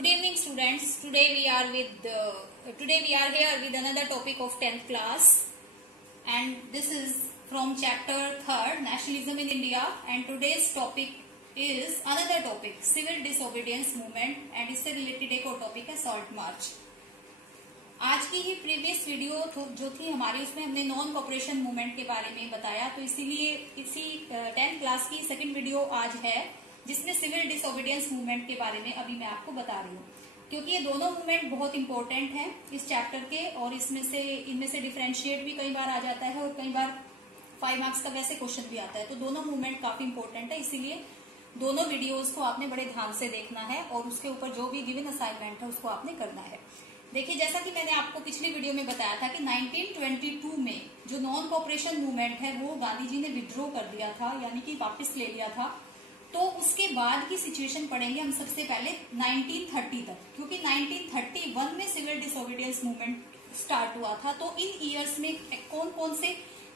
Good evening, students. Today we are here with another topic of 10th class, and this is from chapter 3rd, Nationalism in India. And today's topic is another topic, Civil Disobedience Movement, and इससे related एक और topic है Salt March. आज की ही previous video जो थी हमारी, उसमें हमने नॉन कॉपरेशन मूवमेंट के बारे में बताया, तो इसीलिए इसी 10th क्लास की सेकंड वीडियो आज है जिसमें सिविल डिसोबीडियंस मूवमेंट के बारे में अभी मैं आपको बता रही हूँ, क्योंकि ये दोनों मूवमेंट बहुत इंपॉर्टेंट हैं इस चैप्टर के, और इनमें से डिफरेंशिएट भी कई बार आ जाता है और कई बार 5 मार्क्स का वैसे क्वेश्चन भी आता है। तो दोनों मूवमेंट काफी इंपॉर्टेंट है, इसीलिए दोनों वीडियोज को आपने बड़े ध्यान से देखना है और उसके ऊपर जो भी गिवन असाइनमेंट है उसको आपने करना है। देखिए, जैसा कि मैंने आपको पिछली वीडियो में बताया था कि 1922 में जो नॉन कॉपरेशन मूवमेंट है वो गांधी जी ने विड्रॉ कर दिया था, यानी कि वापस ले लिया था। तो उसके बाद की सिचुएशन पढ़ेंगे हम सबसे पहले 1930 तक, क्योंकि 1931 में सिविल डिसोबीडियंस मूवमेंट स्टार्ट हुआ था। तो इन ईयर्स में कौन कौन से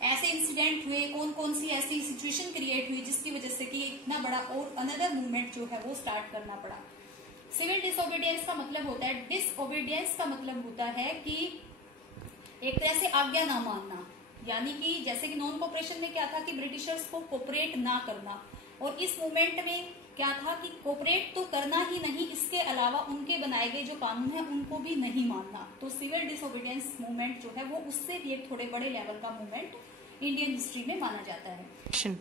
ऐसे इंसिडेंट हुए, कौन कौन सी ऐसी सिचुएशन क्रिएट हुई जिसकी वजह से कि इतना बड़ा और अनदर मूवमेंट जो है वो स्टार्ट करना पड़ा। सिविल डिसोबीडियंस का मतलब होता है, डिसओबीडियंस का मतलब होता है कि एक तरह से आज्ञा ना मानना, यानी कि जैसे कि नॉन कॉपरेशन में क्या था कि ब्रिटिशर्स को कोऑपरेट ना करना, और इस मूवमेंट में क्या था कि कोऑपरेट तो करना ही नहीं, इसके अलावा उनके बनाए गए जो कानून है उनको भी नहीं मानना। तो सिविल डिसोबीडियंस मूवमेंट जो है वो उससे भी एक थोड़े बड़े लेवल का मूवमेंट इंडियन हिस्ट्री में माना जाता है।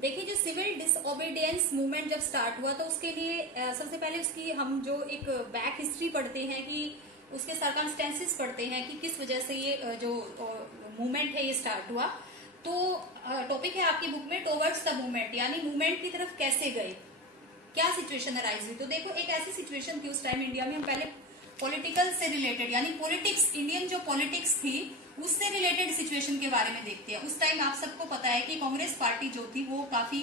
देखिए, जो सिविल डिसओबीडियंस मूवमेंट जब स्टार्ट हुआ तो उसके लिए सबसे पहले उसकी हम जो एक बैक हिस्ट्री पढ़ते हैं कि उसके सर्कमस्टेंसेस पढ़ते हैं कि किस वजह से ये जो मूवमेंट है ये स्टार्ट हुआ। तो टॉपिक है आपकी बुक में टुवर्ड्स द मूवमेंट, यानी मूवमेंट की तरफ कैसे गए, क्या सिचुएशन अराइज हुई। तो देखो, एक ऐसी सिचुएशन थी उस टाइम इंडिया में, हम पहले पॉलिटिकल से रिलेटेड यानी पॉलिटिक्स, इंडियन जो पॉलिटिक्स थी उससे रिलेटेड सिचुएशन के बारे में देखते हैं। उस टाइम आप सबको पता है कि कांग्रेस पार्टी जो थी वो काफी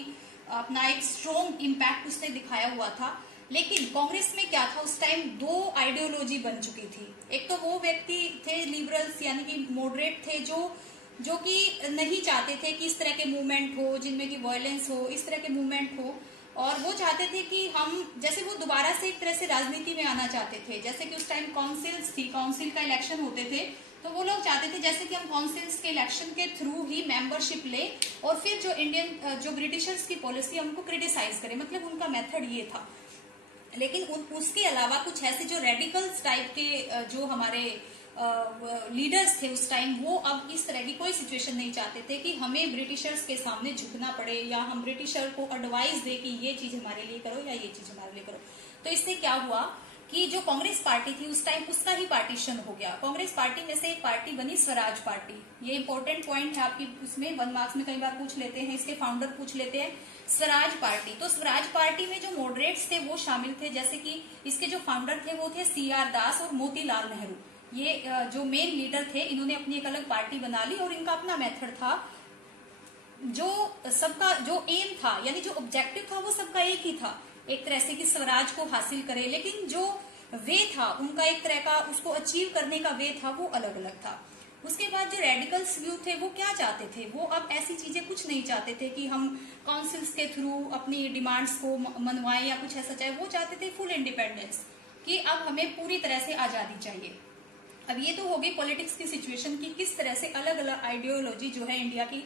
अपना एक स्ट्रॉन्ग इम्पैक्ट उसने दिखाया हुआ था। लेकिन कांग्रेस में क्या था, उस टाइम दो आइडियोलॉजी बन चुकी थी। एक तो वो व्यक्ति थे लिबरल्स यानी कि मॉडरेट थे, जो कि नहीं चाहते थे कि इस तरह के मूवमेंट हो जिनमें कि वायलेंस हो, इस तरह के मूवमेंट हो, और वो चाहते थे कि हम जैसे वो दोबारा से एक तरह से राजनीति में आना चाहते थे। जैसे कि उस टाइम काउंसिल्स थी, काउंसिल का इलेक्शन होते थे, तो वो लोग चाहते थे जैसे कि हम काउंसिल्स के इलेक्शन के थ्रू ही मेंबरशिप ले और फिर जो ब्रिटिशर्स की पॉलिसी है उनको क्रिटिसाइज करें, मतलब उनका मेथड ये था। लेकिन उसके अलावा कुछ ऐसे जो रेडिकल्स टाइप के जो हमारे लीडर्स थे उस टाइम, वो अब इस तरह की कोई सिचुएशन नहीं चाहते थे कि हमें ब्रिटिशर्स के सामने झुकना पड़े या हम ब्रिटिशर को एडवाइस दे कि ये चीज हमारे लिए करो या ये चीज हमारे लिए करो। तो इससे क्या हुआ कि जो कांग्रेस पार्टी थी उस टाइम उसका ही पार्टीशन हो गया। कांग्रेस पार्टी में से एक पार्टी बनी स्वराज पार्टी। ये इंपॉर्टेंट पॉइंट है आपकी, उसमें 1 मार्क्स में कई बार पूछ लेते हैं, इसके फाउंडर पूछ लेते हैं, स्वराज पार्टी। तो स्वराज पार्टी में जो मॉडरेट्स थे वो शामिल थे, जैसे कि इसके जो फाउंडर थे वो थे CR दास और मोतीलाल नेहरू। ये जो मेन लीडर थे, इन्होंने अपनी एक अलग पार्टी बना ली और इनका अपना मेथड था। जो सबका जो एम था यानी जो ऑब्जेक्टिव था वो सबका एक ही था, एक तरह से कि स्वराज को हासिल करे, लेकिन जो वे था उनका एक तरह का उसको अचीव करने का वे था वो अलग अलग था। उसके बाद जो रेडिकल्स व्यू थे वो क्या चाहते थे, वो अब ऐसी चीजें कुछ नहीं चाहते थे कि हम काउंसिल्स के थ्रू अपनी डिमांड्स को मनवाएं या कुछ ऐसा चाहे। वो चाहते थे फुल इंडिपेंडेंस, कि अब हमें पूरी तरह से आजादी चाहिए। अब ये तो हो गई पॉलिटिक्स की सिचुएशन की किस तरह से अलग अलग आइडियोलॉजी जो है इंडिया की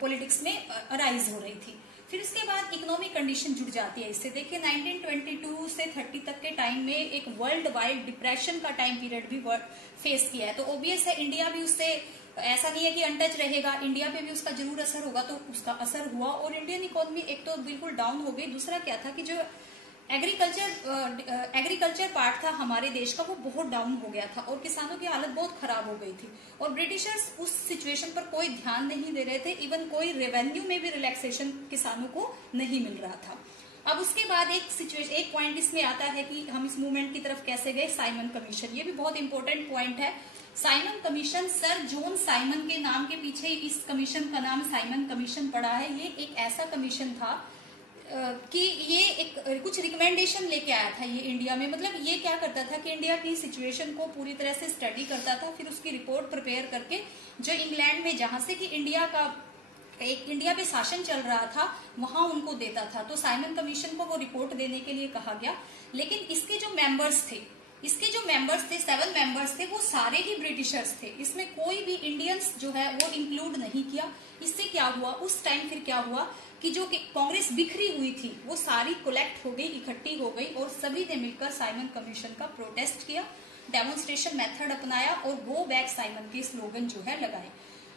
पॉलिटिक्स में अराइज हो रही थी। फिर उसके बाद इकोनॉमिक कंडीशन जुड़ जाती है इससे। देखिए, 1922 से 30 तक के टाइम में एक वर्ल्ड वाइड डिप्रेशन का टाइम पीरियड भी फेस किया है। तो ऑब्वियस है इंडिया भी उससे, ऐसा नहीं है कि अनटच रहेगा, इंडिया पे भी उसका जरूर असर होगा। तो उसका असर हुआ और इंडियन इकोनॉमी एक तो बिल्कुल डाउन हो गई, दूसरा क्या था कि जो एग्रीकल्चर पार्ट था हमारे देश का वो बहुत डाउन हो गया था और किसानों की हालत बहुत खराब हो गई थी। और ब्रिटिशर्स उस सिचुएशन पर कोई ध्यान नहीं दे रहे थे, इवन कोई रेवेन्यू में भी रिलैक्सेशन किसानों को नहीं मिल रहा था। अब उसके बाद एक पॉइंट इसमें आता है कि हम इस मूवमेंट की तरफ कैसे गए, साइमन कमीशन। ये भी बहुत इंपॉर्टेंट पॉइंट है। Simon commission, sir John Simon के नाम के पीछे इस कमीशन का नाम साइमन कमीशन पड़ा है। ये एक ऐसा कमीशन था कि ये एक कुछ रिकमेंडेशन लेके आया था ये इंडिया में। मतलब ये क्या करता था कि इंडिया की सिचुएशन को पूरी तरह से स्टडी करता था, फिर उसकी रिपोर्ट प्रिपेयर करके जो इंग्लैंड में, जहां से कि इंडिया का एक इंडिया पे शासन चल रहा था वहां उनको देता था। तो साइमन कमीशन को वो रिपोर्ट देने के लिए कहा गया। लेकिन इसके जो मेंबर्स थे 7 मेंबर्स थे, वो सारे ही ब्रिटिशर्स थे। इसमें कोई भी इंडियंस जो है वो इंक्लूड नहीं किया। इससे क्या हुआ, उस टाइम फिर क्या हुआ कि जो कांग्रेस बिखरी हुई थी वो सारी कलेक्ट हो गई, इकट्ठी हो गई, और सभी ने मिलकर साइमन कमीशन का प्रोटेस्ट किया, डेमोन्स्ट्रेशन मेथड अपनाया और गो बैक साइमन के स्लोगन जो है लगाए।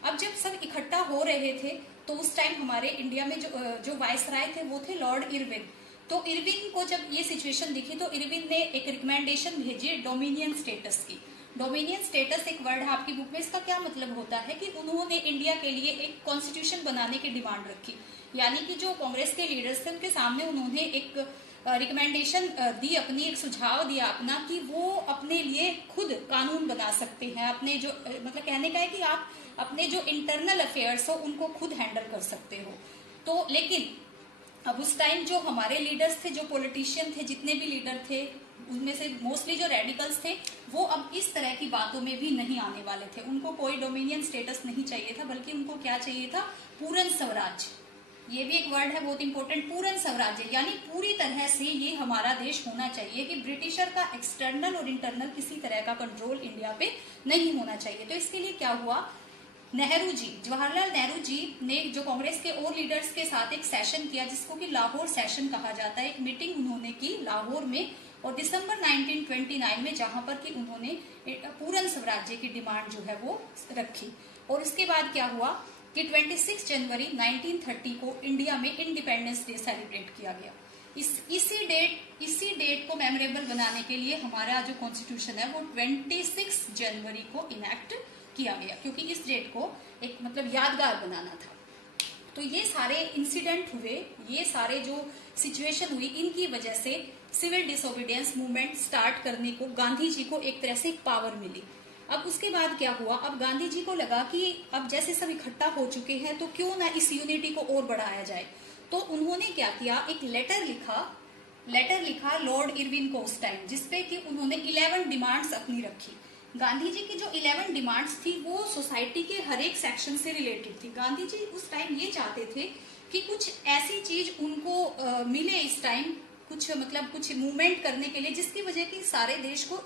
अब जब सब इकट्ठा हो रहे थे तो उस टाइम हमारे इंडिया में जो वायसराय थे वो थे लॉर्ड इरविन। तो इरविन को जब ये सिचुएशन दिखी तो इरविन ने एक रिकमेंडेशन भेजी डोमिनियन स्टेटस की। डोमिनियन स्टेटस एक वर्ड है आपकी बुक में, इसका क्या मतलब होता है कि उन्होंने इंडिया के लिए एक कॉन्स्टिट्यूशन बनाने की डिमांड रखी। यानी कि जो कांग्रेस के लीडर्स थे उनके सामने उन्होंने एक रिकमेंडेशन दी, अपनी एक सुझाव दिया अपना कि वो अपने लिए खुद कानून बना सकते हैं। अपने जो मतलब कहने का है कि आप अपने जो इंटरनल अफेयर्स हो उनको खुद हैंडल कर सकते हो। तो लेकिन अब उस टाइम जो हमारे लीडर्स थे, जो पॉलिटिशियन थे, जितने भी लीडर थे उनमें से मोस्टली जो रेडिकल्स थे वो अब इस तरह की बातों में भी नहीं आने वाले थे। उनको कोई डोमिनियन स्टेटस नहीं चाहिए था, बल्कि उनको क्या चाहिए था, पूर्ण स्वराज। ये भी एक वर्ड है बहुत इंपॉर्टेंट, पूर्ण स्वराज्य, यानी पूरी तरह से ये हमारा देश होना चाहिए कि ब्रिटिशर का एक्सटर्नल और इंटरनल किसी तरह का कंट्रोल इंडिया पे नहीं होना चाहिए। तो इसके लिए क्या हुआ, नेहरू जी, जवाहरलाल नेहरू जी ने जो कांग्रेस के और लीडर्स के साथ एक सेशन किया जिसको कि लाहौर सेशन कहा जाता है। एक मीटिंग उन्होंने की लाहौर में और दिसंबर 1929 में, जहां पर कि उन्होंने पूर्ण स्वराज्य की डिमांड जो है वो रखी। और इसके बाद क्या हुआ कि 26 जनवरी 1930 को इंडिया में इंडिपेंडेंस डे सेलिब्रेट किया गया। इसी डेट को मेमोरेबल बनाने के लिए हमारा जो कॉन्स्टिट्यूशन है वो 26 जनवरी को इनेक्ट किया गया, क्योंकि इस डेट को एक मतलब यादगार बनाना था। तो ये सारे इंसिडेंट हुए, ये सारे जो सिचुएशन हुई, इनकी वजह से सिविल डिसोबीडियंस मूवमेंट स्टार्ट करने को गांधी जी को एक तरह से पावर मिली। अब उसके बाद क्या हुआ, अब गांधी जी को लगा कि अब जैसे सब इकट्ठा हो चुके हैं तो क्यों ना इस यूनिटी को और बढ़ाया जाए। तो उन्होंने क्या किया, एक लेटर लिखा लॉर्ड इरविन को उस टाइम, जिसपे कि उन्होंने 11 डिमांड्स अपनी रखी। गांधी जी की जो 11 डिमांड्स थी वो सोसाइटी के हर एक सेक्शन से रिलेटेड थी। गांधी जी उस टाइम ये चाहते थे कि कुछ ऐसी चीज उनको मिले इस टाइम, कुछ मूवमेंट करने के लिए जिसकी वजह की सारे देश को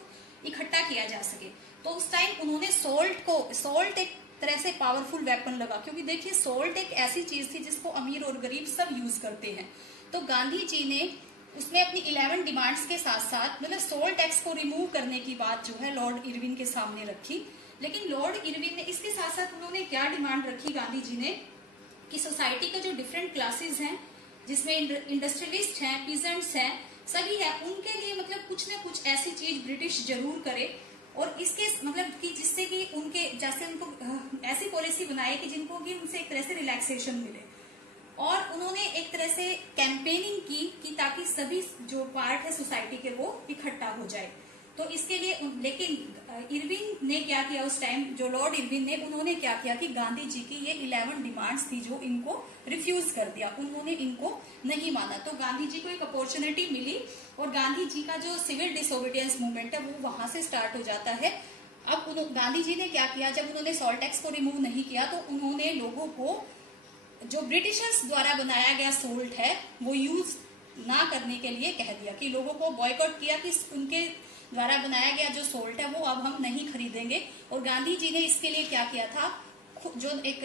इकट्ठा किया जा सके। तो उस टाइम उन्होंने सॉल्ट एक तरह से पावरफुल वेपन लगा, क्योंकि देखिए सॉल्ट एक ऐसी चीज थी जिसको अमीर और गरीब सब यूज करते हैं। तो गांधी जी ने उसमें अपनी 11 डिमांड्स के साथ साथ मतलब सॉल्ट टैक्स को रिमूव करने की बात जो है लॉर्ड इरविन के सामने रखी। लेकिन लॉर्ड इरविन ने इसके साथ साथ उन्होंने क्या डिमांड रखी गांधी जी ने, कि सोसाइटी का जो डिफरेंट क्लासेस हैं, जिसमें इंडस्ट्रियलिस्ट हैं, पीजेंट्स हैं, सभी है, उनके लिए मतलब कुछ ना कुछ ऐसी चीज ब्रिटिश जरूर करे, और इसके मतलब कि जिससे कि उनके जैसे उनको ऐसी पॉलिसी बनाए कि जिनको कि उनसे एक तरह से रिलैक्सेशन मिले। और उन्होंने एक तरह से कैंपेनिंग की कि ताकि सभी जो पार्ट है सोसाइटी के वो इकट्ठा हो जाए। तो इसके लिए लेकिन इरविन ने क्या किया उस टाइम, जो लॉर्ड इरविन ने, उन्होंने क्या किया कि गांधी जी की ये 11 डिमांड्स थी जो इनको रिफ्यूज कर दिया, उन्होंने इनको नहीं माना। तो गांधी जी को एक अपॉर्चुनिटी मिली और गांधी जी का जो सिविल डिसोबीडियंस मूवमेंट है वो वहां से स्टार्ट हो जाता है। अब गांधी जी ने क्या किया, जब उन्होंने सॉल्ट टैक्स को रिमूव नहीं किया तो उन्होंने लोगों को जो ब्रिटिशर्स द्वारा बनाया गया सोल्ट है वो यूज ना करने के लिए कह दिया, कि लोगों को बॉयकॉट किया कि उनके द्वारा बनाया गया जो सोल्ट है वो अब हम नहीं खरीदेंगे। और गांधी जी ने इसके लिए क्या किया था, जो एक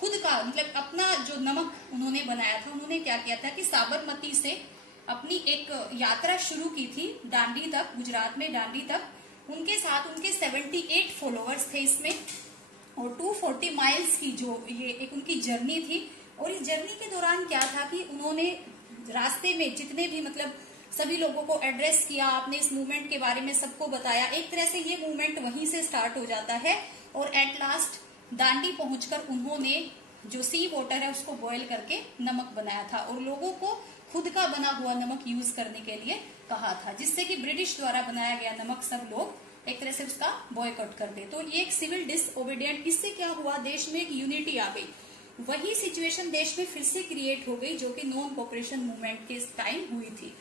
खुद का मतलब अपना जो नमक उन्होंने बनाया था, उन्होंने क्या किया था कि साबरमती से अपनी एक यात्रा शुरू की थी दांडी तक, गुजरात में दांडी तक। उनके साथ उनके 78 फॉलोअर्स थे इसमें, और 240 माइल्स की जो ये एक उनकी जर्नी थी। और इस जर्नी के दौरान क्या था कि उन्होंने रास्ते में जितने भी मतलब सभी लोगों को एड्रेस किया, आपने इस मूवमेंट के बारे में सबको बताया, एक तरह से ये मूवमेंट वहीं से स्टार्ट हो जाता है। और एट लास्ट दांडी पहुंचकर उन्होंने जो सी वाटर है उसको बॉयल करके नमक बनाया था और लोगों को खुद का बना हुआ नमक यूज करने के लिए कहा था, जिससे कि ब्रिटिश द्वारा बनाया गया नमक सब लोग एक तरह से उसका बॉयकॉट कर दे। तो ये एक सिविल डिसओबीडियंट, इससे क्या हुआ, देश में एक यूनिटी आ गई। वही सिचुएशन देश में फिर से क्रिएट हो गई जो कि नॉन कोऑपरेशन मूवमेंट के टाइम हुई थी।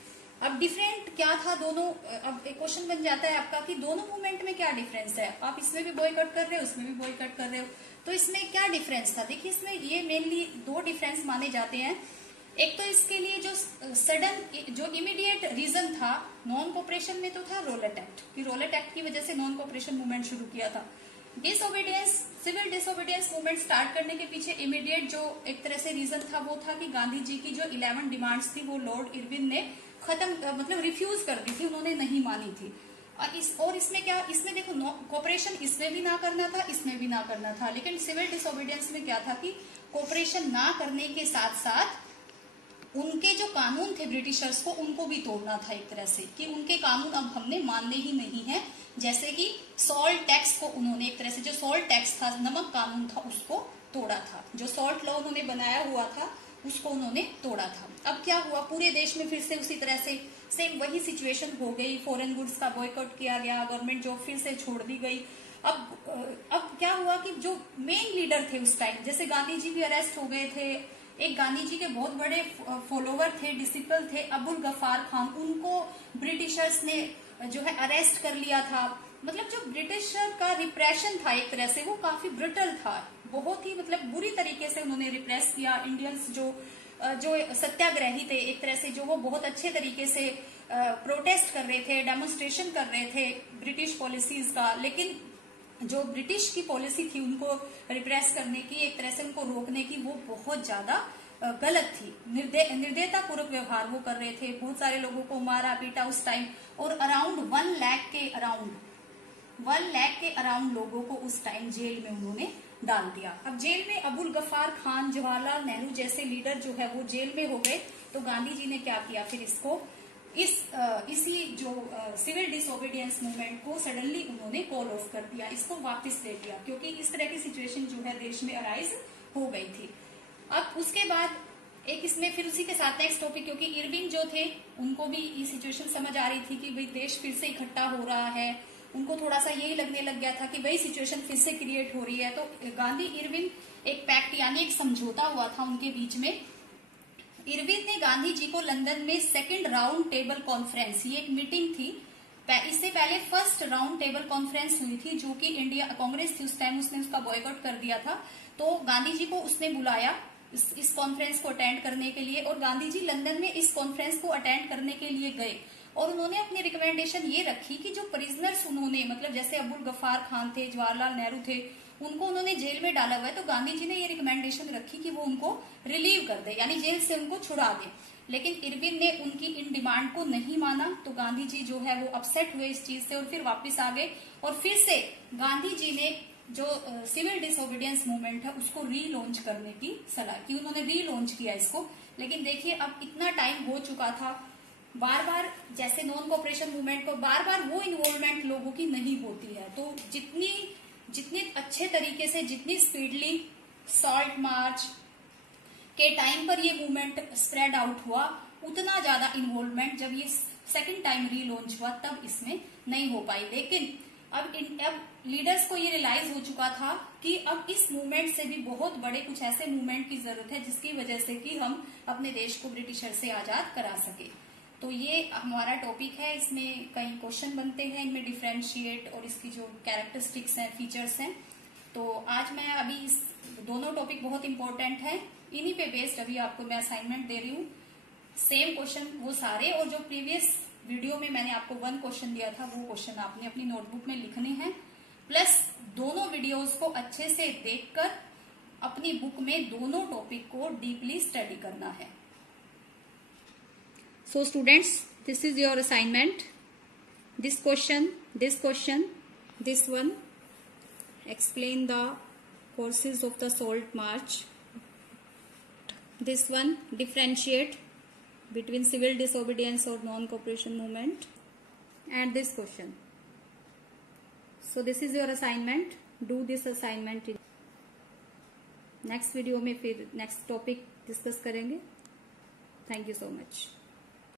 अब डिफरेंट क्या था दोनों, अब एक क्वेश्चन बन जाता है आपका कि दोनों मूवमेंट में क्या डिफरेंस है। आप इसमें भी बॉयकॉट कर रहे हो, उसमें भी बॉयकॉट कर रहे हो, तो इसमें क्या डिफरेंस था। देखिए इसमें ये मेनली दो डिफरेंस माने जाते हैं। एक तो इसके लिए जो सडन जो इमीडिएट रीजन था नॉन कोऑपरेशन में तो था रॉलेट एक्ट, कि रॉलेट एक्ट की वजह से नॉन कोऑपरेशन मूवमेंट शुरू किया था। Disobedience, civil disobedience movement start करने के पीछे इमीडिएट जो एक तरह से रीजन था वो था कि गांधी जी की जो 11 डिमांड्स थी वो लॉर्ड इरविन ने खत्म मतलब रिफ्यूज कर दी थी, उन्होंने नहीं मानी थी। और इसमें क्या, इसमें देखो कोऑपरेशन इसमें भी ना करना था, इसमें भी ना करना था, लेकिन सिविल डिसओबीडियंस में क्या था कि कोऑपरेशन ना करने के साथ साथ उनके जो कानून थे ब्रिटिशर्स को उनको भी तोड़ना था एक तरह से, कि उनके कानून अब हमने मानने ही नहीं है। जैसे कि सॉल्ट टैक्स को उन्होंने एक तरह से, जो सॉल्ट टैक्स था, नमक कानून था, उसको तोड़ा था। जो सॉल्ट लॉ उन्होंने बनाया हुआ था उसको उन्होंने तोड़ा था। अब क्या हुआ, पूरे देश में फिर से उसी तरह से सेम वही सिचुएशन हो गई। फॉरेन गुड्स का बॉयकॉट किया गया, गवर्नमेंट जॉब फिर से छोड़ दी गई। अब क्या हुआ कि जो मेन लीडर थे उस टाइम, जैसे गांधी जी भी अरेस्ट हो गए थे, एक गांधी जी के बहुत बड़े फॉलोवर थे, डिसिपल थे, अबुल गफार खान, उनको ब्रिटिशर्स ने जो है अरेस्ट कर लिया था। मतलब जो ब्रिटिशर का रिप्रेशन था एक तरह से वो काफी ब्रिटल था, बहुत ही मतलब बुरी तरीके से उन्होंने रिप्रेस किया। इंडियंस जो सत्याग्रही थे एक तरह से, जो वो बहुत अच्छे तरीके से प्रोटेस्ट कर रहे थे, डेमोन्स्ट्रेशन कर रहे थे ब्रिटिश पॉलिसीज का, लेकिन जो ब्रिटिश की पॉलिसी थी उनको रिप्रेस करने की, एक तरह से उनको रोकने की, वो बहुत ज्यादा गलत थी। निर्दयता पूर्वक व्यवहार वो कर रहे थे, बहुत सारे लोगों को मारा पीटा उस टाइम, और अराउंड 1 लाख के अराउंड लोगों को उस टाइम जेल में उन्होंने डाल दिया। अब जेल में अबुल गफार खान, जवाहरलाल नेहरू जैसे लीडर जो है वो जेल में हो गए, तो गांधी जी ने क्या किया फिर इसको, इसी जो सिविल डिसओबीडियंस मूवमेंट को सडनली उन्होंने कॉल ऑफ कर दिया, इसको वापस ले लिया, क्योंकि इस तरह की सिचुएशन जो है देश में अराइज हो गई थी। अब उसके बाद एक इसमें फिर उसी के साथ नेक्स्ट टॉपिक, क्योंकि इरविन जो थे उनको भी ये सिचुएशन समझ आ रही थी कि भाई देश फिर से इकट्ठा हो रहा है, उनको थोड़ा सा यही लगने लग गया था कि भाई सिचुएशन फिर से क्रिएट हो रही है। तो गांधी इरविन एक पैक्ट यानी एक समझौता हुआ था उनके बीच में। इरविन ने गांधी जी को लंदन में सेकंड राउंड टेबल कॉन्फ्रेंस, ये एक मीटिंग थी, इससे पहले फर्स्ट राउंड टेबल कॉन्फ्रेंस हुई थी जो कि इंडिया कांग्रेस थी उस टाइम, उसने उसका बॉयकॉट कर दिया था। तो गांधी जी को उसने बुलाया इस कॉन्फ्रेंस को अटेंड करने के लिए, और गांधी जी लंदन में इस कॉन्फ्रेंस को अटेंड करने के लिए गए, और उन्होंने अपनी रिकमेंडेशन ये रखी कि जो प्रिजनर्स उन्होंने, मतलब जैसे अबुल गफार खान थे, जवाहरलाल नेहरू थे, उनको उन्होंने जेल में डाला हुआ है, तो गांधी जी ने ये रिकमेंडेशन रखी कि वो उनको रिलीव कर दे, यानी जेल से उनको छुड़ा दे। लेकिन इरविन ने उनकी इन डिमांड को नहीं माना, तो गांधी जी जो है वो अपसेट हुए इस चीज से और फिर वापस आ गए, और फिर से गांधी जी ने जो सिविल डिसओबीडियंस मूवमेंट है उसको रीलॉन्च करने की सलाह की, उन्होंने रीलॉन्च किया इसको। लेकिन देखिए अब इतना टाइम हो चुका था, बार बार जैसे नॉन कोऑपरेशन मूवमेंट को बार बार वो इन्वॉल्वमेंट लोगों की नहीं होती है, तो जितने अच्छे तरीके से, जितनी स्पीडली सॉल्ट मार्च के टाइम पर ये मूवमेंट स्प्रेड आउट हुआ, उतना ज्यादा इन्वॉल्वमेंट जब ये सेकंड टाइम रीलॉन्च हुआ तब इसमें नहीं हो पाई। लेकिन अब लीडर्स को ये रियलाइज हो चुका था कि अब इस मूवमेंट से भी बहुत बड़े कुछ ऐसे मूवमेंट की जरूरत है जिसकी वजह से कि हम अपने देश को ब्रिटिशर से आजाद करा सके। तो ये हमारा टॉपिक है, इसमें कई क्वेश्चन बनते हैं, इनमें डिफरेंशिएट और इसकी जो कैरेक्टरिस्टिक्स हैं, फीचर्स हैं। तो आज मैं अभी इस दोनों टॉपिक बहुत इंपॉर्टेंट है, इन्हीं पे बेस्ड अभी आपको मैं असाइनमेंट दे रही हूँ। सेम क्वेश्चन वो सारे, और जो प्रीवियस वीडियो में मैंने आपको 1 क्वेश्चन दिया था वो क्वेश्चन आपने अपनी नोटबुक में लिखने हैं, प्लस दोनों वीडियोस को अच्छे से देखकर अपनी बुक में दोनों टॉपिक को डीपली स्टडी करना है। So students, this is your assignment. This question, this one. Explain the causes of the salt march. This one, differentiate between civil disobedience or non-cooperation movement. And this question. So this is your assignment. Do this assignment. Next video में फिर next topic discuss करेंगे. Thank you so much.